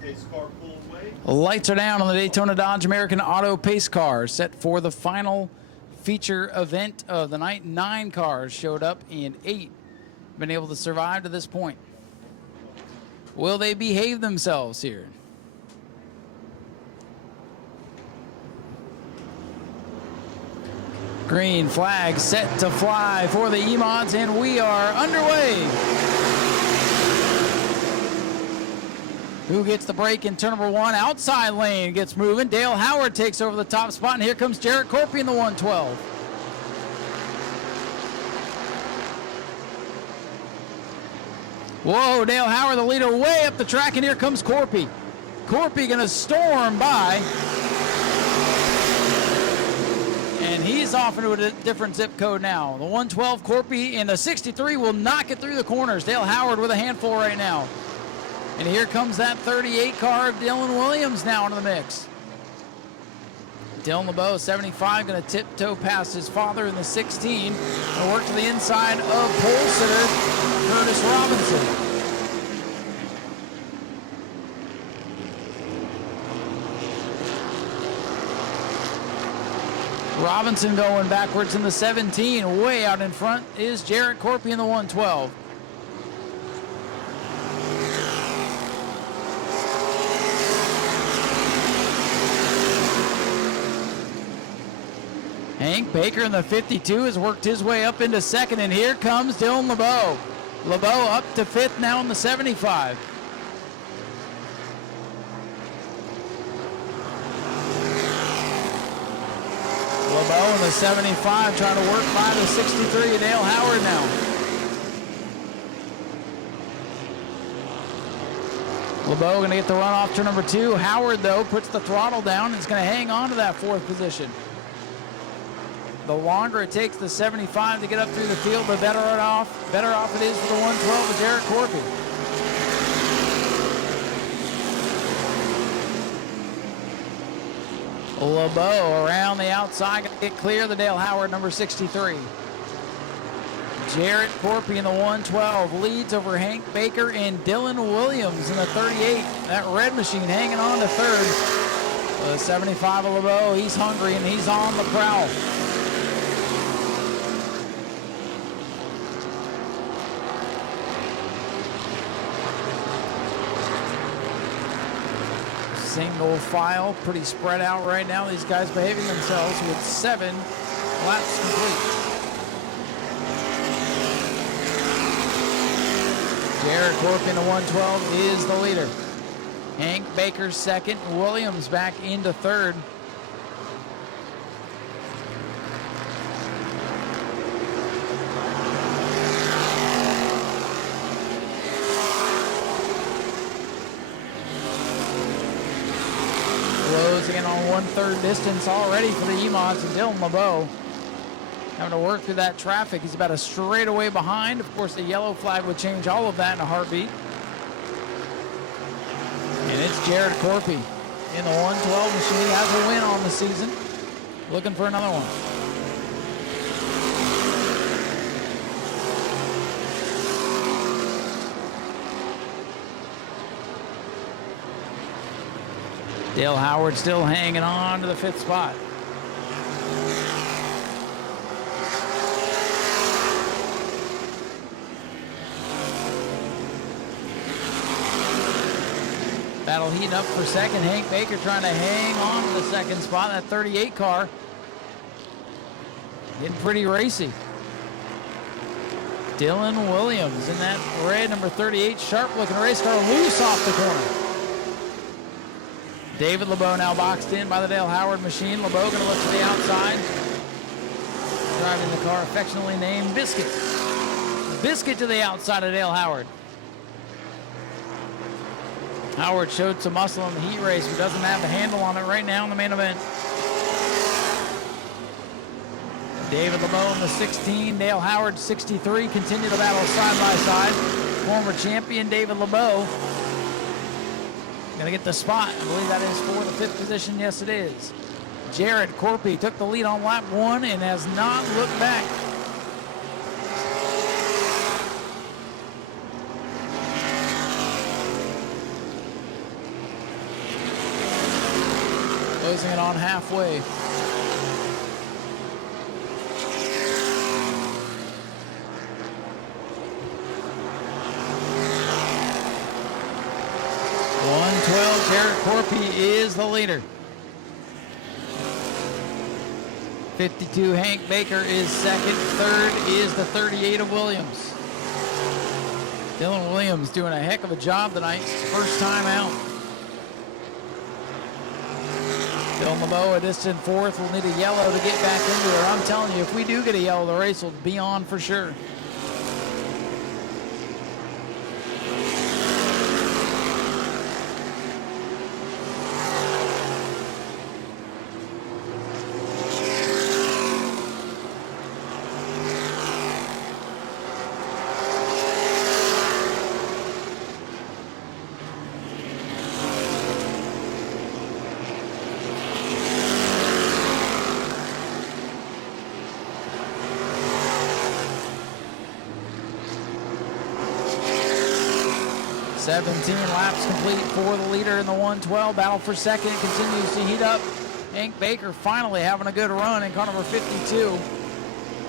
Pace car pulled away. Lights are down on the Daytona Dodge American Auto Pace car, set for the final feature event of the night. 9 cars showed up and 8 been able to survive to this point. Will they behave themselves here? Green flag set to fly for the E-Mods, and we are underway. Who gets the break in turn number 1? Outside lane gets moving. Dale Howard takes over the top spot, and here comes Jarrett Corpy in the 112. Whoa, Dale Howard, the leader, way up the track, and here comes Corpy. Corpy gonna storm by. And he's off into a different zip code now. The 112 Corpy and the 63 will not get through the corners. Dale Howard with a handful right now. And here comes that 38 car of Dylan Williams now into the mix. Dylan LeBeau, 75, going to tiptoe past his father in the 16. Going to work to the inside of pole sitter Curtis Robinson. Robinson going backwards in the 17. Way out in front is Jarrett Corpy in the 112. Hank Baker in the 52 has worked his way up into second, and here comes Dylan LeBeau. LeBeau up to 5th now in the 75. LeBeau in the 75 trying to work by the 63 of Dale Howard now. LeBeau going to get the run off turn number 2. Howard, though, puts the throttle down and is going to hang on to that 4th position. The longer it takes the 75 to get up through the field, the better off it is for the 112 with Jarrett Corpy. LeBeau around the outside, going to get clear of the Dale Howard, number 63. Jarrett Corpy in the 112 leads over Hank Baker and Dylan Williams in the 38. That red machine hanging on to 3rd. The 75 of LeBeau, he's hungry and he's on the prowl. Single file, pretty spread out right now. These guys behaving themselves with 7 laps complete. Jarrett Corpy in the 112 is the leader. Hank Baker 2nd, Williams back into 3rd. Closing on 1/3 distance already for the E-Mods, and Dylan LeBeau having to work through that traffic. He's about a straightaway behind. Of course, the yellow flag would change all of that in a heartbeat. And it's Jarrett Corpy in the 112 machine. He has a win on the season. Looking for another one. Dale Howard still hanging on to the 5th spot. Battle heating up for 2nd. Hank Baker trying to hang on to the 2nd spot. That 38 car getting pretty racy. Dylan Williams in that red number 38 sharp looking race car loose off the corner. David LeBeau now boxed in by the Dale Howard machine. LeBeau going to look to the outside. Driving the car affectionately named Biscuit. Biscuit to the outside of Dale Howard. Howard showed some muscle in the heat race, but doesn't have a handle on it right now in the main event. David LeBeau in the 16, Dale Howard 63, continue to battle side by side. Former champion David LeBeau gonna get the spot. I believe that is for the 5th position. Yes, it is. Jarrett Corpy took the lead on lap 1 and has not looked back. closing it on halfway. Jared Corpy is the leader. 52, Hank Baker is second. Third is the 38 of Williams. Dylan Williams doing a heck of a job tonight. First time out. Dylan LeBeau, a distant fourth, will need a yellow to get back into it. I'm telling you, if we do get a yellow, the race will be on for sure. Laps complete for the leader in the 112. Battle for second continues to heat up. Hank Baker finally having a good run in car number 52.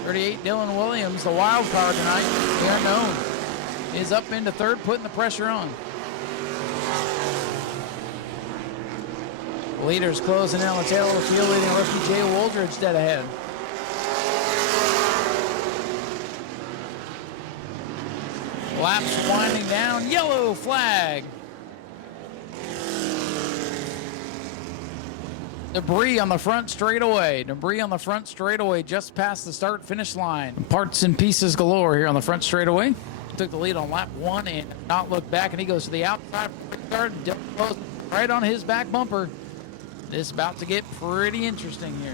38, Dylan Williams, the wild card tonight, the unknown, is up into third, putting the pressure on. The leader's closing in on the tail of the field, leading rookie Jay Woldridge dead ahead. Laps winding down, yellow flag. Debris on the front straightaway. Debris on the front straightaway just past the start-finish line. Parts and pieces galore here on the front straightaway. Took the lead on lap one and not looked back, and he goes to the outside right on his back bumper. This is about to get pretty interesting here.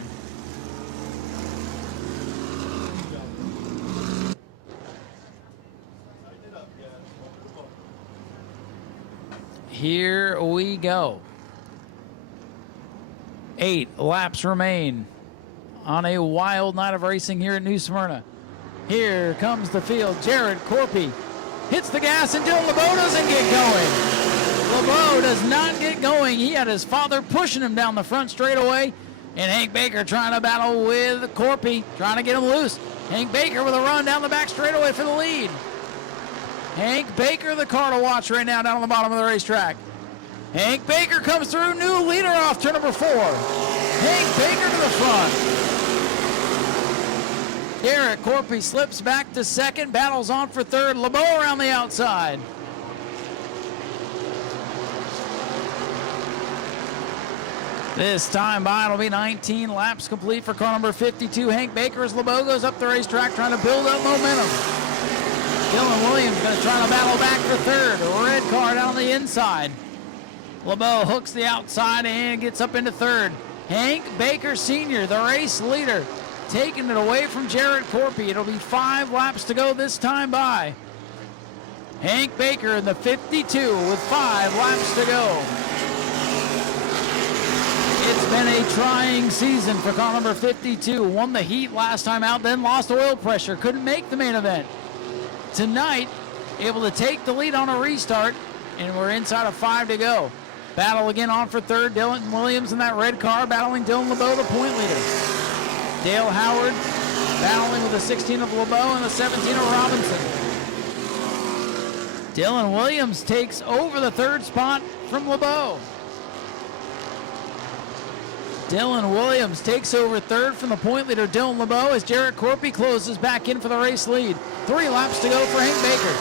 Here we go. 8 laps remain on a wild night of racing here in New Smyrna. Here comes the field. Jared Corpy hits the gas, and Dylan LeBeau doesn't get going. LeBeau does not get going. He had his father pushing him down the front straightaway, and Hank Baker trying to battle with Corpy, trying to get him loose. Hank Baker with a run down the back straightaway for the lead. Hank Baker, the car to watch right now down on the bottom of the racetrack. Hank Baker comes through, new leader off turn number 4. Hank Baker to the front. Garrett Corpy slips back to second, battles on for third. LeBeau around the outside. This time by, it'll be 19 laps complete for car number 52. Hank Baker as LeBeau goes up the racetrack trying to build up momentum. Dylan Williams going to try to battle back for third. A red car down on the inside. LeBeau hooks the outside and gets up into third. Hank Baker Sr., the race leader, taking it away from Jared Corpy. It'll be 5 laps to go this time by. Hank Baker in the 52 with 5 laps to go. It's been a trying season for car number 52. Won the heat last time out, then lost oil pressure. Couldn't make the main event. Tonight, able to take the lead on a restart, and we're inside of 5 to go. Battle again on for third. Dylan Williams in that red car battling Dylan LeBeau, the point leader. Dale Howard battling with the 16 of LeBeau and the 17 of Robinson. Dylan Williams takes over the third spot from LeBeau. Dylan Williams takes over third from the point leader Dylan LeBeau as Jared Corpy closes back in for the race lead. 3 laps to go for Hank Baker.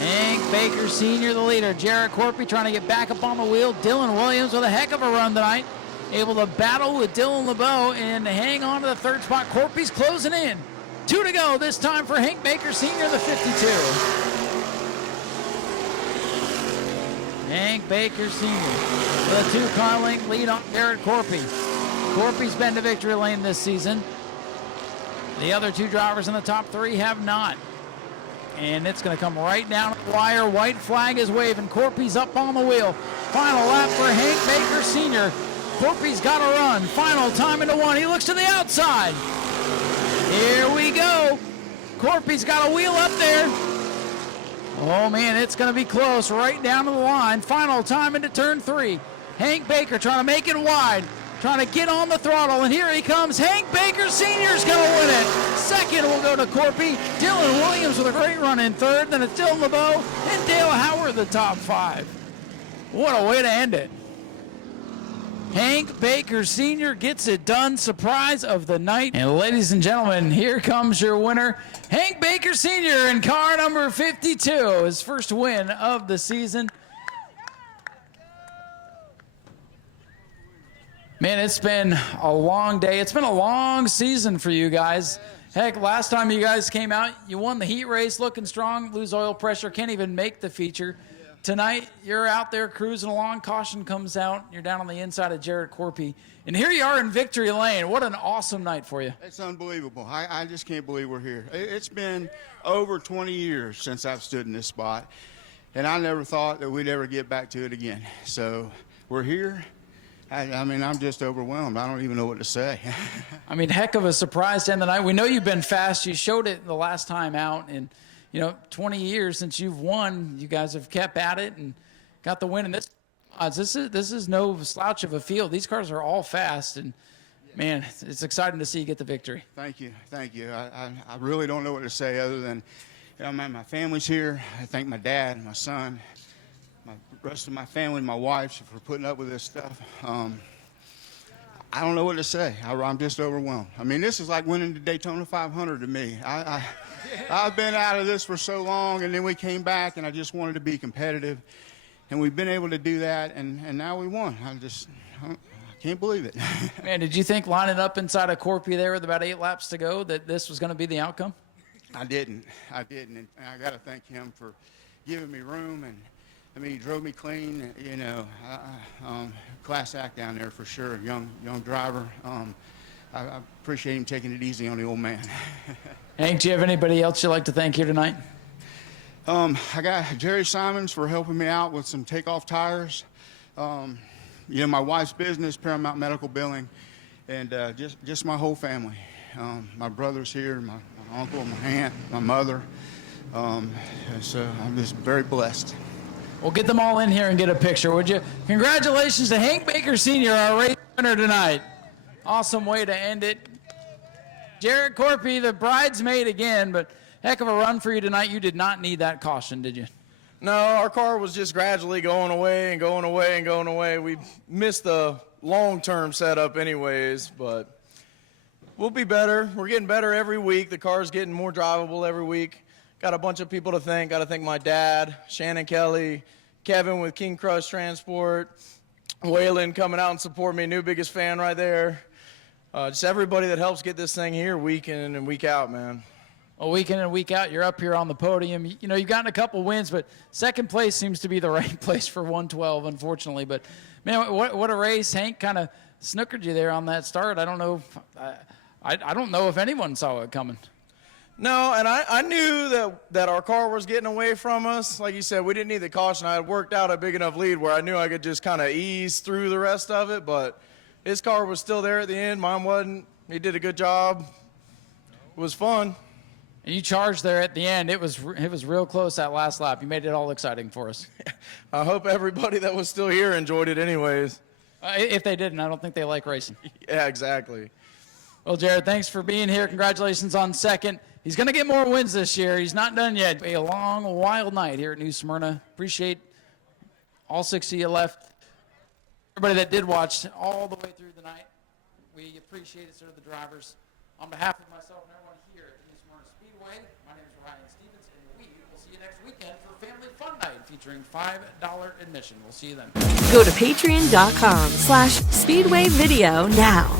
Hank Baker Sr., the leader. Jared Corpy trying to get back up on the wheel. Dylan Williams with a heck of a run tonight. Able to battle with Dylan LeBeau and hang on to the third spot. Corpy's closing in. 2 to go this time for Hank Baker Sr., the 52. Hank Baker Sr. with a 2-car length lead on Jared Corpy. Corpy's been to victory lane this season. The other 2 drivers in the top 3 have not. And it's going to come right down the wire. White flag is waving. Corpy's up on the wheel. Final lap for Hank Baker Sr. Corpy's got to run. Final time into 1. He looks to the outside. Here we go. Corpy's got a wheel up there. Oh, man, it's going to be close right down to the line. Final time into turn 3. Hank Baker trying to make it wide, trying to get on the throttle, and here he comes. Hank Baker Sr. is going to win it. Second will go to Corpy. Dylan Williams with a great run in third. Then it's Dylan LeBeau and Dale Howard, the top 5. What a way to end it. Hank Baker Sr. gets it done. Surprise of the night. And ladies and gentlemen, here comes your winner, Hank Baker Sr. in car number 52, his first win of the season. Man, it's been a long day. It's been a long season for you guys. Heck, last time you guys came out, you won the heat race looking strong, lose oil pressure, can't even make the feature. Tonight, you're out there cruising along, caution comes out, you're down on the inside of Jared Corpy, and here you are in victory lane. What an awesome night for you. It's unbelievable. I just can't believe we're here. It's been over 20 years since I've stood in this spot, and I never thought that we'd ever get back to it again. So we're here. I mean, I'm just overwhelmed. I don't even know what to say. I mean, heck of a surprise to end the night. We know you've been fast. You showed it the last time out, and 20 years since you've won, you guys have kept at it and got the win. And this is no slouch of a field. These cars are all fast, and man, it's exciting to see you get the victory. Thank you. I really don't know what to say other than, my family's here. I thank my dad, my son, my rest of my family, my wife for putting up with this stuff. I don't know what to say. I'm just overwhelmed. I mean, this is like winning the Daytona 500 to me. I've been out of this for so long, and then we came back, and I just wanted to be competitive, and we've been able to do that, and now we won. I can't believe it. Man, did you think lining up inside of Corpy there with about 8 laps to go that this was going to be the outcome? I didn't, and I got to thank him for giving me room, and he drove me clean. Class act down there for sure. Young driver. I appreciate him taking it easy on the old man. Hank, do you have anybody else you'd like to thank here tonight? I got Jerry Simons for helping me out with some takeoff tires. My wife's business, Paramount Medical Billing, and just my whole family. My brother's here, my uncle, my aunt, my mother. So I'm just very blessed. We'll get them all in here and get a picture, would you? Congratulations to Hank Baker Sr., our race winner tonight. Awesome way to end it. Jared Corpy, the bridesmaid again, but heck of a run for you tonight. You did not need that caution, did you? No, our car was just gradually going away and going away and going away. We missed the long-term setup anyways, but we'll be better. We're getting better every week. The car's getting more drivable every week. Got a bunch of people to thank. Got to thank my dad, Shannon Kelly, Kevin with King Crush Transport, Waylon coming out and support me, new biggest fan right there. Just everybody that helps get this thing here week in and week out, man. Well, week in and week out, you're up here on the podium. You've gotten a couple wins, but second place seems to be the right place for 112, unfortunately. But, man, what a race. Hank kind of snookered you there on that start. I don't know if anyone saw it coming. No, and I knew that our car was getting away from us. Like you said, we didn't need the caution. I had worked out a big enough lead where I knew I could just kind of ease through the rest of it, but his car was still there at the end. Mine wasn't. He did a good job. It was fun. And you charged there at the end. It was real close that last lap. You made it all exciting for us. I hope everybody that was still here enjoyed it anyways. If they didn't, I don't think they like racing. Yeah, exactly. Well, Jared, thanks for being here. Congratulations on second. He's going to get more wins this year. He's not done yet. A long, wild night here at New Smyrna. Appreciate all 6 of you left. Everybody that did watch all the way through the night. We appreciate it, sir, the drivers. On behalf of myself and everyone here at New Smyrna Speedway, my name is Ryan Stevens, and we will see you next weekend for Family Fun Night featuring $5 admission. We'll see you then. Go to patreon.com/Speedway Video now.